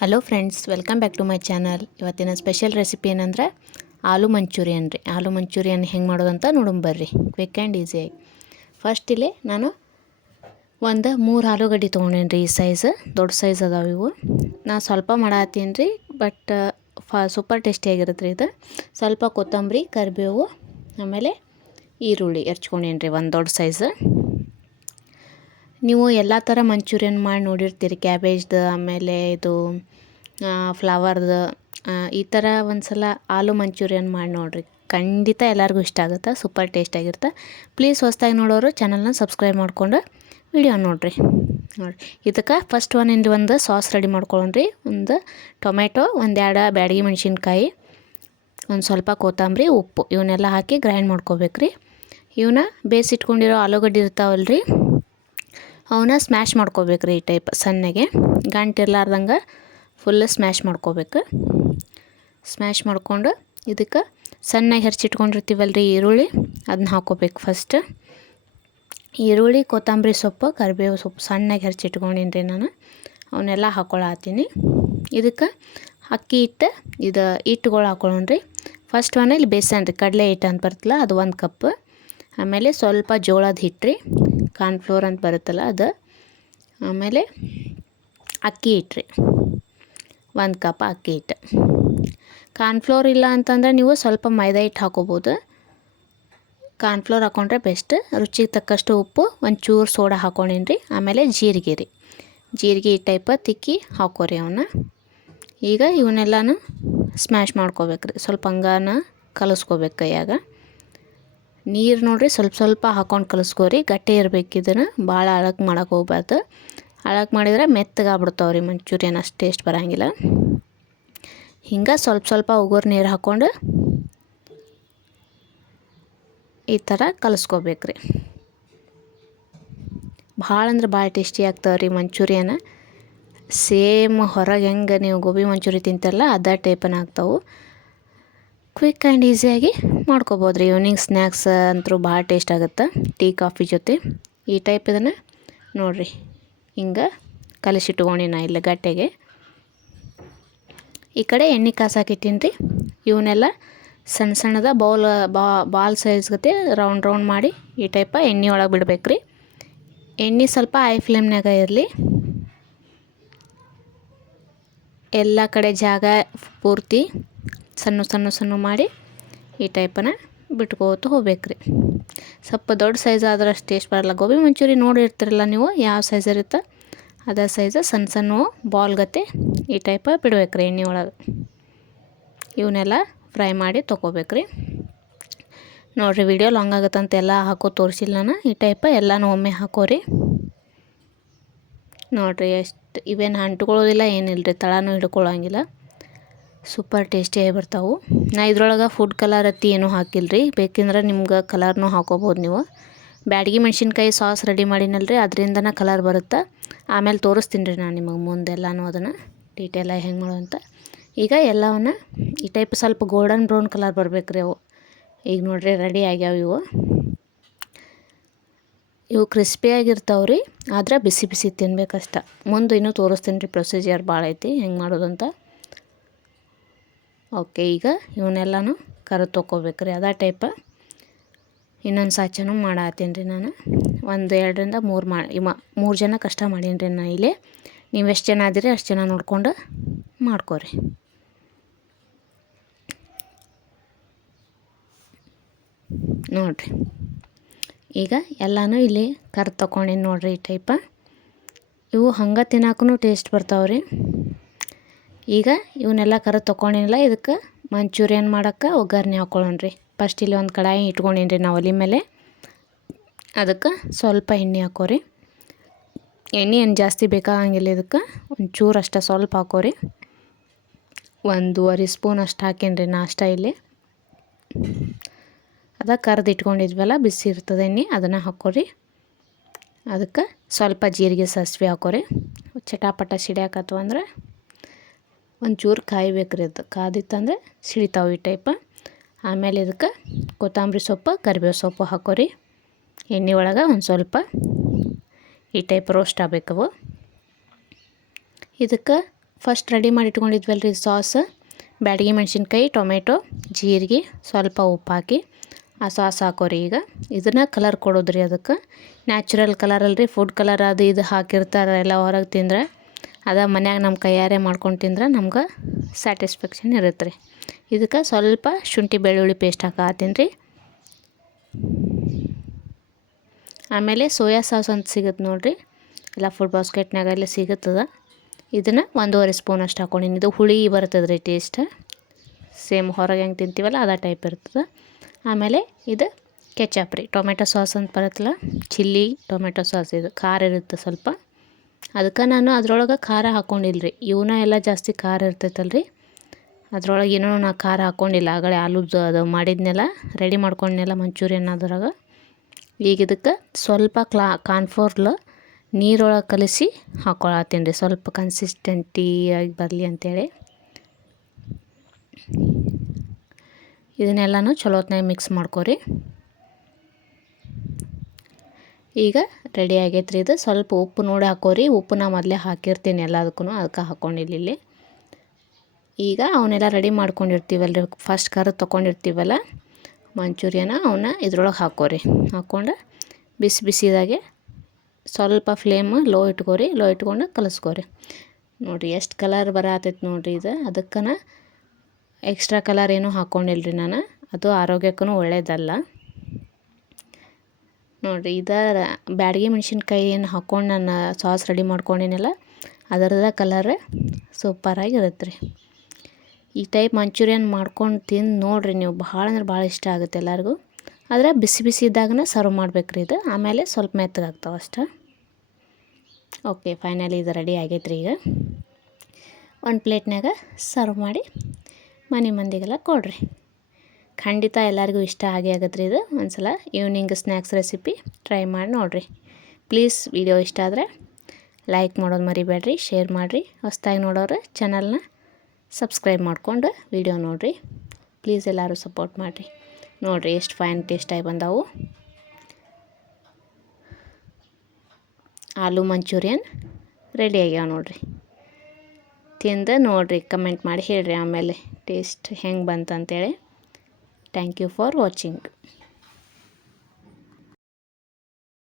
Hello friends, welcome back to my channel. ಇವತ್ತಿನ special recipe ಏನಂದ್ರೆ aloo manchurian ರೀ. ಆಲೂ manchurian ಹೆಂಗೆ ಮಾಡೋದಂತ ನೋಡೋಣ ಬರ್ರಿ, ಕ್ವಿಕ್ ಆ್ಯಂಡ್ ಈಸಿಯಾಗಿ. ಫಸ್ಟ್ ಇಲ್ಲಿ ನಾನು ಒಂದು 3 ಆಲೂಗಡ್ಡೆ ತೊಗೊಂಡೇನಿ ರೀ. ಈ ಸೈಜ್ ದೊಡ್ಡ ಸೈಜ್ ಅದಾವೆ ಇವು. ನಾನು ಸ್ವಲ್ಪ ಮಾಡತ್ತೀನಿ ರೀ, ಬಟ್ ಸೂಪರ್ ಟೇಸ್ಟಿಯಾಗಿರುತ್ತೆ ರೀ ಇದು. ಸ್ವಲ್ಪ ಕೊತ್ತಂಬರಿ, ಕರಿಬೇವು, ಆಮೇಲೆ ಈರುಳ್ಳಿ ಹೆಚ್ಕೊಂಡೇನಿ ರೀ, ಒಂದು ದೊಡ್ಡ ಸೈಜ್. ನೀವು ಎಲ್ಲ ಥರ ಮಂಚೂರಿಯನ್ ಮಾಡಿ ನೋಡಿರ್ತೀರಿ, ಕ್ಯಾಬೇಜ್ದು, ಆಮೇಲೆ ಇದು ಫ್ಲವರ್ದು. ಈ ಥರ ಒಂದು ಸಲ ಆಲೂ ಮಂಚೂರಿಯನ್ ಮಾಡಿ ನೋಡಿರಿ, ಖಂಡಿತ ಎಲ್ಲರಿಗೂ ಇಷ್ಟ ಆಗುತ್ತೆ, ಸೂಪರ್ ಟೇಸ್ಟಾಗಿರುತ್ತೆ. ಪ್ಲೀಸ್ ಹೊಸ್ದಾಗಿ ನೋಡೋರು ಚಾನಲ್ನ ಸಬ್ಸ್ಕ್ರೈಬ್ ಮಾಡ್ಕೊಂಡು ವಿಡಿಯೋ ನೋಡಿರಿ. ಇದಕ್ಕೆ ಫಸ್ಟ್ ಒಂದು ಸಾಸ್ ರೆಡಿ ಮಾಡ್ಕೊಳ್ಳೋಣ್ರಿ. ಒಂದು ಟೊಮೆಟೊ, 1-2 ಬ್ಯಾಡಗಿ ಮೆಣಸಿನ್ಕಾಯಿ, ಒಂದು ಸ್ವಲ್ಪ ಕೊತ್ತಂಬರಿ, ಉಪ್ಪು ಇವನ್ನೆಲ್ಲ ಹಾಕಿ ಗ್ರೈಂಡ್ ಮಾಡ್ಕೋಬೇಕ್ರಿ. ಇವನ್ನ ಬೇಯಿಸಿಟ್ಕೊಂಡಿರೋ ಆಲೂಗಡ್ಡೆ ಇರ್ತಾವಲ್ರಿ, ಅವನ್ನ ಸ್ಮ್ಯಾಶ್ ಮಾಡ್ಕೋಬೇಕ್ರಿ. ಈ ಟೈಪ್ ಸಣ್ಣಗೆ ಗಂಟಿರ್ಲಾರ್ದಂಗೆ ಫುಲ್ ಸ್ಮ್ಯಾಶ್ ಮಾಡ್ಕೋಬೇಕು. ಸ್ಮ್ಯಾಶ್ ಮಾಡ್ಕೊಂಡು ಇದಕ್ಕೆ ಸಣ್ಣಗೆ ಹೆಚ್ಚಿಟ್ಕೊಂಡಿರ್ತೀವಲ್ರಿ ಈರುಳ್ಳಿ, ಅದನ್ನ ಹಾಕ್ಕೋಬೇಕು. ಫಸ್ಟ್ ಈರುಳ್ಳಿ, ಕೊತ್ತಂಬರಿ ಸೊಪ್ಪು, ಕರಿಬೇವು ಸೊಪ್ಪು ಸಣ್ಣಗೆ ಹೆಚ್ಚಿಟ್ಕೊಂಡಿನಿ ರೀ ನಾನು, ಅವನ್ನೆಲ್ಲ ಹಾಕ್ಕೊಳತ್ತೀನಿ. ಇದಕ್ಕೆ ಅಕ್ಕಿ ಹಿಟ್ಟು, ಇದು ಹಿಟ್ಟುಗಳು ಹಾಕ್ಕೊಳ್ಳೋಣ್ರಿ. ಫಸ್ಟ್ ಇಲ್ಲಿ ಬೇಸನ್ ರೀ, ಕಡಲೆ ಹಿಟ್ಟು ಅಂತ ಬರ್ತಲ್ಲ, ಅದು 1 ಕಪ್. ಆಮೇಲೆ ಸ್ವಲ್ಪ ಜೋಳದ ಹಿಟ್ಟು ರೀ, ಕಾರ್ನ್ಫ್ಲೋರ್ ಅಂತ ಬರುತ್ತಲ್ಲ ಅದು. ಆಮೇಲೆ ಅಕ್ಕಿ ಹಿಟ್ಟು ರೀ, 1 ಕಪ್ ಅಕ್ಕಿ ಹಿಟ್ಟು. ಕಾರ್ನ್ಫ್ಲೋರ್ ಇಲ್ಲ ಅಂತಂದರೆ ನೀವು ಸ್ವಲ್ಪ ಮೈದಾ ಹಿಟ್ಟು ಹಾಕೋಬೋದು. ಕಾರ್ನ್ಫ್ಲೋರ್ ಹಾಕ್ಕೊಂಡ್ರೆ ಬೆಸ್ಟ್. ರುಚಿಗೆ ತಕ್ಕಷ್ಟು ಉಪ್ಪು, ಒಂಚೂರು ಸೋಡಾ ಹಾಕ್ಕೊಂಡೀನಿ ರೀ. ಆಮೇಲೆ ಜೀರಿಗೆ ರೀ, ಜೀರಿಗೆ ಈ ಟೈಪ ತಿಕ್ಕಿ ಹಾಕೋರಿ ಅವನ್ನ. ಈಗ ಇವನ್ನೆಲ್ಲನೂ ಸ್ಮ್ಯಾಶ್ ಮಾಡ್ಕೋಬೇಕ್ರಿ. ಸ್ವಲ್ಪ ಹಂಗಾನ ಕಲಿಸ್ಕೋಬೇಕು ಕೈಯಾಗ. ನೀರು ನೋಡಿರಿ ಸ್ವಲ್ಪ ಹಾಕ್ಕೊಂಡು ಕಲಿಸ್ಕೋರಿ. ಗಟ್ಟಿ ಇರ್ಬೇಕು, ಇದನ್ನು ಭಾಳ ಅಳಕ್ಕೆ ಮಾಡೋಕೆ ಹೋಗ್ಬಾರ್ದು. ಅಳಕ್ಕೆ ಮಾಡಿದ್ರೆ ಮೆತ್ತಗಾಗ್ಬಿಡ್ತಾವ್ರಿ ಮಂಚೂರಿಯನ್, ಅಷ್ಟು ಟೇಸ್ಟ್ ಬರೋಂಗಿಲ್ಲ. ಹಿಂಗೆ ಸ್ವಲ್ಪ ಉಗುರು ನೀರು ಹಾಕ್ಕೊಂಡು ಈ ಥರ ಕಲಿಸ್ಕೋಬೇಕ್ರಿ. ಭಾಳ ಅಂದ್ರೆ ಭಾಳ ಟೇಸ್ಟಿ ಆಗ್ತಾವ್ರಿ ಮಂಚೂರಿಯನ್. ಸೇಮ್ ಹೊರಗೆ ಹೆಂಗೆ ನೀವು ಗೋಬಿ ಮಂಚೂರಿ ತಿಂತಾರಲ್ಲ ಅದೇ ಟೈಪನ ಆಗ್ತಾವೆ. ಕ್ವಿಕ್ ಆ್ಯಂಡ್ ಈಸಿಯಾಗಿ ಮಾಡ್ಕೊಬೋದು ರೀ. ಈವ್ನಿಂಗ್ ಸ್ನ್ಯಾಕ್ಸ್ ಅಂತೂ ಭಾಳ ಟೇಸ್ಟ್ ಆಗುತ್ತೆ ಟೀ ಕಾಫಿ ಜೊತೆ. ಈ ಟೈಪ್ ಇದನ್ನು ನೋಡಿರಿ, ಹಿಂಗೆ ಕಲಿಸಿಟ್ಕೊಂಡು ನಾ ಇಲ್ಲ ಗಟ್ಟೆಗೆ. ಈ ಕಡೆ ಎಣ್ಣೆ ಕಾಸಾಕಿಟ್ಟಿನಿ ರೀ. ಇವನ್ನೆಲ್ಲ ಸಣ್ಣದ ಬಾಲ್ ಸೈಜ್ ಗತಿ ರೌಂಡ್ ಮಾಡಿ ಈ ಟೈಪ ಎಣ್ಣೆ ಒಳಗೆ ಬಿಡ್ಬೇಕು ರೀ. ಎಣ್ಣೆ ಸ್ವಲ್ಪ ಹೈ ಫ್ಲೇಮ್ನಾಗ ಇರಲಿ. ಎಲ್ಲ ಕಡೆ ಜಾಗ ಪೂರ್ತಿ ಸಣ್ಣ ಮಾಡಿ ಈ ಟೈಪನ ಬಿಟ್ಕೋತ ಹೋಗ್ಬೇಕು ರೀ. ಸ್ವಲ್ಪ ದೊಡ್ಡ ಸೈಜ್ ಆದ್ರೆ ಅಷ್ಟು ಟೇಸ್ಟ್ ಬರಲ್ಲ. ಗೋಬಿ ಮಂಚೂರಿ ನೋಡಿರ್ತಿರಲ್ಲ ನೀವು, ಯಾವ ಸೈಜ್ ಇರುತ್ತೆ ಅದೇ ಸೈಜ್ ಸಣ್ಣ ಬಾಲ್ ಗತೆ ಈ ಟೈಪ ಬಿಡ್ಬೇಕು ರೀ ಎಣ್ಣೆ ಒಳಗೆ. ಇವನ್ನೆಲ್ಲ ಫ್ರೈ ಮಾಡಿ ತೊಗೋಬೇಕು ರೀ. ನೋಡಿರಿ, ವಿಡಿಯೋ ಲಾಂಗ್ ಆಗುತ್ತಂತ ಎಲ್ಲ ಹಾಕೋ ತೋರಿಸಿಲ್ಲ ನಾನು. ಈ ಟೈಪ ಎಲ್ಲನೂ ಒಮ್ಮೆ ಹಾಕೋರಿ. ನೋಡಿರಿ, ಎಷ್ಟು ಇವೇನು ಅಂಟ್ಕೊಳ್ಳೋದಿಲ್ಲ, ಏನಿಲ್ಲ ರೀ, ತಳನೂ ಹಿಡ್ಕೊಳ್ಳೋಂಗಿಲ್ಲ. ಸೂಪರ್ ಟೇಸ್ಟಿಯಾಗಿ ಬರ್ತಾವೆ. ನಾ ಇದ್ರೊಳಗೆ ಫುಡ್ ಕಲರ್ ಏನೂ ಹಾಕಿಲ್ಲ ರೀ. ಬೇಕೆಂದ್ರೆ ನಿಮ್ಗೆ ಕಲರ್ನೂ ಹಾಕೋಬೋದು ನೀವು. ಬ್ಯಾಡಗಿ ಮೆಣಸಿನ್ಕಾಯಿ ಸಾಸ್ ರೆಡಿ ಮಾಡಿನಲ್ರಿ, ಅದರಿಂದನೇ ಕಲರ್ ಬರುತ್ತೆ. ಆಮೇಲೆ ತೋರಿಸ್ತೀನಿ ರೀ ನಾನು ನಿಮಗೆ ಮುಂದೆಲ್ಲನೂ ಅದನ್ನು ಡೀಟೇಲಾಗಿ ಹೆಂಗೆ ಮಾಡೋಂತ. ಈಗ ಎಲ್ಲವನ್ನ ಈ ಟೈಪ್ ಸ್ವಲ್ಪ ಗೋಲ್ಡನ್ ಬ್ರೌನ್ ಕಲರ್ ಬರ್ಬೇಕು ರೀ ಅವು. ಈಗ ನೋಡಿರಿ ರೆಡಿ ಆಗ್ಯಾವ ಇವು. ಇವು ಕ್ರಿಸ್ಪಿಯಾಗಿರ್ತಾವೆ ರೀ, ಆದರೆ ಬಿಸಿ ತಿನ್ಬೇಕಷ್ಟ. ಮುಂದೆ ಇನ್ನೂ ತೋರಿಸ್ತೀನಿ ರೀ, ಪ್ರೊಸೀಜರ್ ಭಾಳ ಐತಿ ಹೆಂಗೆ ಮಾಡೋದಂತ. ಓಕೆ, ಈಗ ಇವನ್ನೆಲ್ಲನೂ ಕರೆದು ತೊಗೋಬೇಕ್ರಿ ಅದೇ ಟೈಪ. ಇನ್ನೊಂದು ಸಾಚನೂ ಮಾಡತ್ತೀನಿ ರೀ ನಾನು. 1-2 3 ಜನ ಕಷ್ಟ ಮಾಡೀನಿ ರೀ ನಾನು ಇಲ್ಲಿ. ನೀವು ಎಷ್ಟು ಜನ ಅದೀರಿ ಅಷ್ಟು ಜನ ನೋಡ್ಕೊಂಡು ಮಾಡ್ಕೊರಿ. ನೋಡಿರಿ, ಈಗ ಎಲ್ಲನೂ ಇಲ್ಲಿ ಕರೆದು ತೊಗೊಂಡಿನಿ ನೋಡಿರಿ ಈ ಟೈಪ. ಇವು ಹಂಗೆ ತಿನ್ನಕ್ಕೂ ಟೇಸ್ಟ್ ಬರ್ತಾವ್ರಿ. ಈಗ ಇವನ್ನೆಲ್ಲ ಕರೆದು ತೊಗೊಂಡಿನಿಲ್ಲ. ಇದಕ್ಕೆ ಮಂಚೂರಿಯನ್ ಮಾಡೋಕ್ಕೆ ಒಗ್ಗರಣೆ ಹಾಕ್ಕೊಳ್ಳೋಣ್ರಿ. ಫಸ್ಟ್ ಇಲ್ಲಿ ಒಂದು ಕಡಾಯಿ ಇಟ್ಕೊಂಡೀನಿ ರೀ ನಾವು ಒಲೆ ಮೇಲೆ. ಅದಕ್ಕೆ ಸ್ವಲ್ಪ ಎಣ್ಣೆ ಹಾಕೋರಿ. ಎಣ್ಣೆ ಏನು ಜಾಸ್ತಿ ಬೇಕಾಗಂಗಿಲ್ಲ ಇದಕ್ಕೆ, ಒಂಚೂರು ಅಷ್ಟೇ ಸ್ವಲ್ಪ ಹಾಕೋರಿ. 1.5 ಸ್ಪೂನ್ ಅಷ್ಟು ಹಾಕೀನಿ ರೀ ನಾಷ್ಟ ಇಲ್ಲಿ. ಅದ ಕರೆದು ಇಟ್ಕೊಂಡಿದ್ವಲ್ಲ, ಬಿಸಿ ಇರ್ತದೆ ಎಣ್ಣೆ, ಅದನ್ನು ಹಾಕೋರಿ. ಅದಕ್ಕೆ ಸ್ವಲ್ಪ ಜೀರಿಗೆ ಸಾಸಿವೆ ಹಾಕೋರಿ. ಚಟಾಪಟ ಸಿಡಿಯಾಕತ್ವ ಅಂದ್ರೆ ಒಂಚೂರು ಕಾಯ್ಬೇಕ್ರಿ. ಅದು ಕಾದಿತ್ತಂದರೆ ಸಿಡಿತಾವೆ ಈ ಟೈಪ. ಆಮೇಲೆ ಇದಕ್ಕೆ ಕೊತ್ತಂಬರಿ ಸೊಪ್ಪು, ಕರಿಬೇವು ಸೊಪ್ಪು ಹಾಕೋರಿ. ಎಣ್ಣೆ ಒಳಗೆ ಒಂದು ಸ್ವಲ್ಪ ಈ ಟೈಪ್ ರೋಸ್ಟ್ ಆಗಬೇಕವು. ಇದಕ್ಕೆ ಫಸ್ಟ್ ರೆಡಿ ಮಾಡಿ ಇಟ್ಕೊಂಡಿದ್ವಲ್ರಿ ಸಾಸ್, ಬ್ಯಾಡಗಿ ಮೆಣಸಿನ್ಕಾಯಿ, ಟೊಮೆಟೊ, ಜೀರಿಗೆ, ಸ್ವಲ್ಪ ಉಪ್ಪು ಹಾಕಿ ಆ ಸಾಸ್ ಹಾಕೋರಿ. ಈಗ ಇದನ್ನು ಕಲರ್ ಕೊಡೋದ್ರಿ. ಅದಕ್ಕೆ ನ್ಯಾಚುರಲ್ ಕಲರ್ ಅಲ್ರಿ, ಫುಡ್ ಕಲರ್ ಅದು ಇದು ಹಾಕಿರ್ತಾರೆ ಎಲ್ಲ ಹೊರಗೆ ತಿಂದ್ರೆ. ಅದ ಮನ್ಯಾಗ ನಮ್ಮ ಕೈಯಾರೆ ಮಾಡ್ಕೊಂಡು ತಿಂದ್ರೆ ನಮ್ಗೆ ಸ್ಯಾಟಿಸ್ಫ್ಯಾಕ್ಷನ್ ಇರುತ್ತೆ ರೀ. ಇದಕ್ಕೆ ಸ್ವಲ್ಪ ಶುಂಠಿ ಬೆಳ್ಳುಳ್ಳಿ ಪೇಸ್ಟ್ ಹಾಕತ್ತೀನಿ ರೀ. ಆಮೇಲೆ ಸೋಯಾ ಸಾಸ್ ಅಂತ ಸಿಗುತ್ತೆ ನೋಡಿರಿ, ಎಲ್ಲ ಫುಡ್ ಬಾಸ್ಕೆಟ್ನಾಗ ಎಲ್ಲ ಸಿಗುತ್ತದೆ. ಇದನ್ನು 1.5 ಸ್ಪೂನ್ ಅಷ್ಟು ಹಾಕೊಂಡಿನಿ. ಇದು ಹುಳಿ ಬರ್ತದೆ ರೀ ಟೇಸ್ಟ್, ಸೇಮ್ ಹೊರಗೆ ಹೆಂಗೆ ತಿಂತೀವಲ್ಲ ಅದೇ ಟೈಪ್ ಇರ್ತದೆ. ಆಮೇಲೆ ಇದು ಕೆಚಪ್ ರೀ, ಟೊಮೆಟೊ ಸಾಸ್ ಅಂತ ಬರುತ್ತಲ್ಲ, ಚಿಲ್ಲಿ ಟೊಮೆಟೊ ಸಾಸ್. ಇದು ಖಾರ ಇರುತ್ತೆ ಸ್ವಲ್ಪ, ಅದಕ್ಕೆ ನಾನು ಅದ್ರೊಳಗೆ ಖಾರ ಹಾಕ್ಕೊಂಡಿಲ್ಲ ರೀ. ಇವನ್ನ ಎಲ್ಲ ಜಾಸ್ತಿ ಖಾರ ಇರ್ತೈತಲ್ರಿ, ಅದ್ರೊಳಗೆ ಏನೋ ನಾ ಖಾರ ಹಾಕ್ಕೊಂಡಿಲ್ಲ. ಆಗಲೇ ಆಲೂದು ಅದು ಮಾಡಿದ್ನೆಲ್ಲ ರೆಡಿ ಮಾಡ್ಕೊಂಡ್ನೆಲ್ಲ ಮಂಚೂರಿಯನ್ ಅದ್ರಾಗ. ಈಗ ಇದಕ್ಕೆ ಸ್ವಲ್ಪ ಕಾರ್ನ್ಫ್ಲೋರ್ ನೀರೊಳಗೆ ಕಲಿಸಿ ಹಾಕ್ಕೊಳತ್ತೀನಿ ರೀ, ಸ್ವಲ್ಪ ಕನ್ಸಿಸ್ಟೆಂಟಿಯಾಗಿ ಬರಲಿ ಅಂತೇಳಿ. ಇದನ್ನೆಲ್ಲನೂ ಚಲೋ ಹೊತ್ನಾಗ ಮಿಕ್ಸ್ ಮಾಡ್ಕೊರಿ. ಈಗ ರೆಡಿ ಆಗೈತೆ ರೀ ಇದು. ಸ್ವಲ್ಪ ಉಪ್ಪು ನೋಡಿ ಹಾಕೋರಿ. ಉಪ್ಪು ನಾ ಮೊದಲೇ ಹಾಕಿರ್ತೀನಿ ಎಲ್ಲದಕ್ಕೂ, ಅದಕ್ಕೆ ಹಾಕ್ಕೊಂಡಿಲ್ಲ ಇಲ್ಲಿ. ಈಗ ಅವನ್ನೆಲ್ಲ ರೆಡಿ ಮಾಡ್ಕೊಂಡಿರ್ತೀವಲ್ರಿ, ಫಸ್ಟ್ ಕರೆದು ತೊಗೊಂಡಿರ್ತೀವಲ್ಲ ಮಂಚೂರಿಯನ, ಅವನ್ನ ಇದ್ರೊಳಗೆ ಹಾಕೋರಿ. ಹಾಕ್ಕೊಂಡು ಬಿಸಿ ಬಿಸಿದಾಗೆ ಸ್ವಲ್ಪ ಫ್ಲೇಮ್ ಲೋ ಇಟ್ಕೊರಿ. ಲೋ ಇಟ್ಕೊಂಡು ಕಲಿಸ್ಕೊರಿ. ನೋಡಿರಿ ಎಷ್ಟು ಕಲರ್ ಬರತೈತೆ ನೋಡಿರಿ ಇದು. ಅದಕ್ಕೆ ಎಕ್ಸ್ಟ್ರಾ ಕಲರ್ ಏನೂ ಹಾಕ್ಕೊಂಡಿಲ್ಲ ರೀ ನಾನು, ಅದು ಆರೋಗ್ಯಕ್ಕೂ ಒಳ್ಳೆಯದಲ್ಲ ನೋಡಿರಿ. ಬ್ಯಾಡಗಿ ಮೆಣಸಿನ್ಕಾಯಿ ಏನು ಹಾಕ್ಕೊಂಡು ನಾನು ಸಾಸ್ ರೆಡಿ ಮಾಡ್ಕೊಂಡಿನಲ್ಲ, ಅದರದ ಕಲರ್ ಸೂಪರಾಗಿರುತ್ತೆ ರೀ. ಈ ಟೈಪ್ ಮಂಚೂರಿಯನ್ ಮಾಡ್ಕೊಂಡು ತಿಂದು ನೋಡಿರಿ ನೀವು, ಭಾಳ ಅಂದ್ರೆ ಭಾಳ ಇಷ್ಟ ಆಗುತ್ತೆ ಎಲ್ಲರಿಗೂ. ಆದರೆ ಬಿಸಿ ಬಿಸಿ ಇದ್ದಾಗನೇ ಸರ್ವ್ ಮಾಡ್ಬೇಕ್ರಿ ಇದು, ಆಮೇಲೆ ಸ್ವಲ್ಪ ಮೆತ್ತಗಾಗ್ತಾವೆ ಅಷ್ಟೇ. ಓಕೆ, ಫೈನಲಿ ಇದು ರೆಡಿ ಆಗೈತೆ ರೀ. ಈಗ ಒಂದು ಪ್ಲೇಟ್ನಾಗ ಸರ್ವ್ ಮಾಡಿ ಮನೆ ಮಂದಿಗೆಲ್ಲ ಕೊಡ್ರಿ. ಖಂಡಿತ ಎಲ್ಲರಿಗೂ ಇಷ್ಟ ಆಗತ್ತೆ ರೀ ಇದು. ಒಂದ್ಸಲ ಈವ್ನಿಂಗ್ ಸ್ನ್ಯಾಕ್ಸ್ ರೆಸಿಪಿ ಟ್ರೈ ಮಾಡಿ ನೋಡಿರಿ. ಪ್ಲೀಸ್ ವಿಡಿಯೋ ಇಷ್ಟ ಆದರೆ ಲೈಕ್ ಮಾಡೋದು ಮರಿಬೇಡ್ರಿ, ಶೇರ್ ಮಾಡಿರಿ. ಹೊಸ್ದಾಗಿ ನೋಡೋರು ಚಾನಲ್ನ ಸಬ್ಸ್ಕ್ರೈಬ್ ಮಾಡ್ಕೊಂಡು ವಿಡಿಯೋ ನೋಡಿರಿ. ಪ್ಲೀಸ್ ಎಲ್ಲರೂ ಸಪೋರ್ಟ್ ಮಾಡಿರಿ. ನೋಡಿರಿ ಎಷ್ಟು ಫೈನ್ ಟೇಸ್ಟಾಗಿ ಬಂದವು ಆಲೂ ಮಂಚೂರಿಯನ್ ರೆಡಿ ಆಗ್ಯಾವ ನೋಡಿರಿ. ತಿಂದು ನೋಡಿರಿ, ಕಮೆಂಟ್ ಮಾಡಿ ಹೇಳಿರಿ ಆಮೇಲೆ ಟೇಸ್ಟ್ ಹೆಂಗೆ ಬಂತಂತೇಳಿ. Thank you for watching.